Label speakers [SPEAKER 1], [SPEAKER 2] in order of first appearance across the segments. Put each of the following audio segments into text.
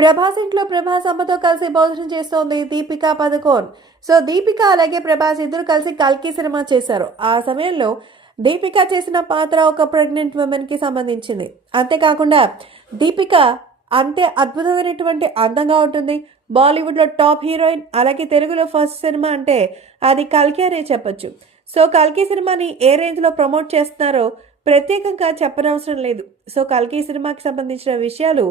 [SPEAKER 1] ప్రభాస్ ఇంట్లో ప్రభాస్ అమ్మతో కలిసి భోజనం చేస్తోంది దీపిక పదుకోన్. సో దీపిక అలాగే ప్రభాస్ ఇద్దరు కలిసి కల్కి సినిమా చేశారు. ఆ సమయంలో దీపిక చేసిన పాత్ర ఒక ప్రెగ్నెంట్ ఉమెన్కి సంబంధించింది. అంతేకాకుండా దీపిక అంతే అద్భుతమైనటువంటి అందంగా ఉంటుంది. బాలీవుడ్లో టాప్ హీరోయిన్ అలాగే తెలుగులో ఫస్ట్ సినిమా అంటే అది కల్కి అనే చెప్పొచ్చు. సో కల్కి సినిమాని ఏ రేంజ్లో ప్రమోట్ చేస్తున్నారో ప్రత్యేకంగా చెప్పనవసరం లేదు. సో కల్కి సినిమాకి సంబంధించిన విషయాలు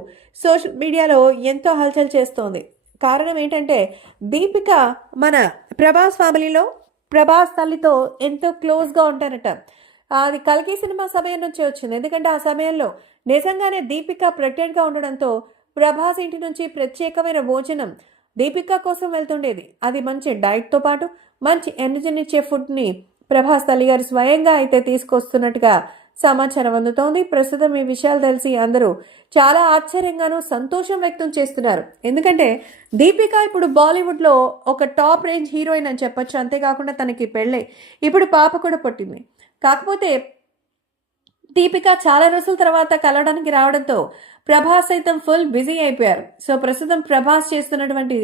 [SPEAKER 1] సోషల్ మీడియాలో ఎంతో హల్చల్ చేస్తోంది. కారణం ఏంటంటే దీపిక మన ప్రభాస్ ఫ్యామిలీలో ప్రభాస్ తల్లితో ఎంతో క్లోజ్గా ఉంటారట. అది కల్కి సినిమా సమయం నుంచి వచ్చింది. ఎందుకంటే ఆ సమయంలో నిజంగానే దీపిక ప్రెగ్నెంట్గా ఉండడంతో ప్రభాస్ ఇంటి నుంచి ప్రత్యేకమైన భోజనం దీపిక కోసం వెళ్తుండేది. అది మంచి డైట్తో పాటు మంచి ఎనర్జీనిచ్చే ఫుడ్ని ప్రభాస్ తల్లి గారు స్వయంగా అయితే తీసుకొస్తున్నట్టుగా సమాచారం అందుతోంది. ప్రస్తుతం ఈ విషయాలు తెలిసి అందరూ చాలా ఆశ్చర్యంగానూ సంతోషం వ్యక్తం చేస్తున్నారు. ఎందుకంటే దీపిక ఇప్పుడు బాలీవుడ్లో ఒక టాప్ రేంజ్ హీరోయిన్ అని చెప్పొచ్చు. అంతేకాకుండా తనకి పెళ్ళై ఇప్పుడు పాప కూడా పుట్టింది. కాకపోతే దీపిక చాలా రోజుల తర్వాత కలవడానికి రావడంతో ప్రభాస్ సైతం ఫుల్ బిజీ అయిపోయారు. సో ప్రస్తుతం ప్రభాస్ చేస్తున్నటువంటి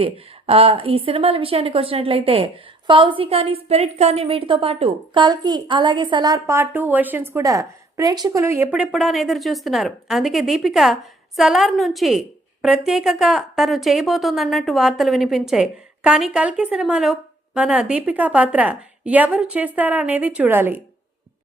[SPEAKER 1] ఈ సినిమాల విషయానికి వచ్చినట్లయితే ఫౌజీ కానీ స్పిరిట్ కానీ వీటితో పాటు కల్కి అలాగే సలార్ పార్ట్ టూ వర్షన్స్ కూడా ప్రేక్షకులు ఎప్పుడెప్పుడా అని ఎదురు చూస్తున్నారు. అందుకే దీపిక సలార్ నుంచి ప్రత్యేకంగా తను చేయబోతోందన్నట్టు వార్తలు వినిపించాయి. కానీ కల్కి సినిమాలో మన దీపికా పాత్ర ఎవరు చేస్తారా అనేది చూడాలి.